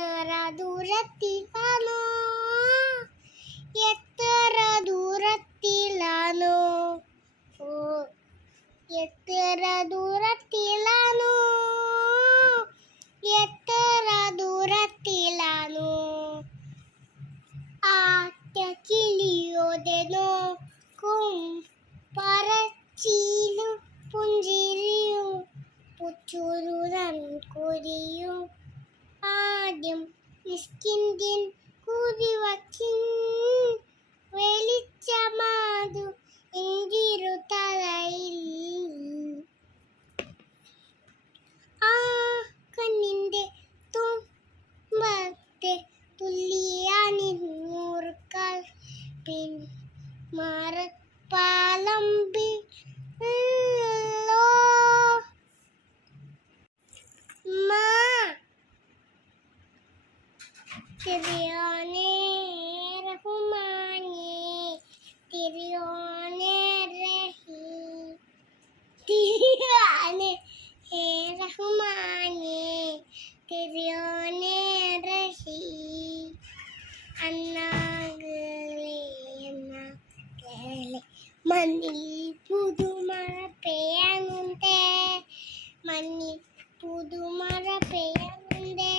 എത്ര ദൂരത്തിലാണോ, എത്ര ദൂരത്തിലാണോ, ഓ എത്ര ദൂരത്തിലാണോ, എത്ര ദൂരത്തിലാണോ, ആറ്റക്കിളിയോടെ നോക്കും പറച്ചിലും പുഞ്ചിരിയും പുച്ചുരുതൻ കൊരിയും ആദ്യം നിസ്കിന്ത്യൻ കുതിവക്കിൻ വെളിച്ചമാതു എങ്കിരുതലയിൽ ആ കണ്ണിന്റെ തുമ്പത്തെ തുള്ളിയാണിന്നൂറുകൾ പിൻ മറപ്പാലമ്പി തിരിയോനെ റഹ്മാനേ, തിരിയോനെ റഹീം, തിരിയോനെ റഹ്മാനേ, തിരിയോനെ റഹീം. അന്നാകളെ മണ്ണിൽ പുതുമഴ പെയ്യുന്നുണ്ടേ, മണ്ണിൽ പുതുമഴ പെയ്യുന്നുണ്ടേ.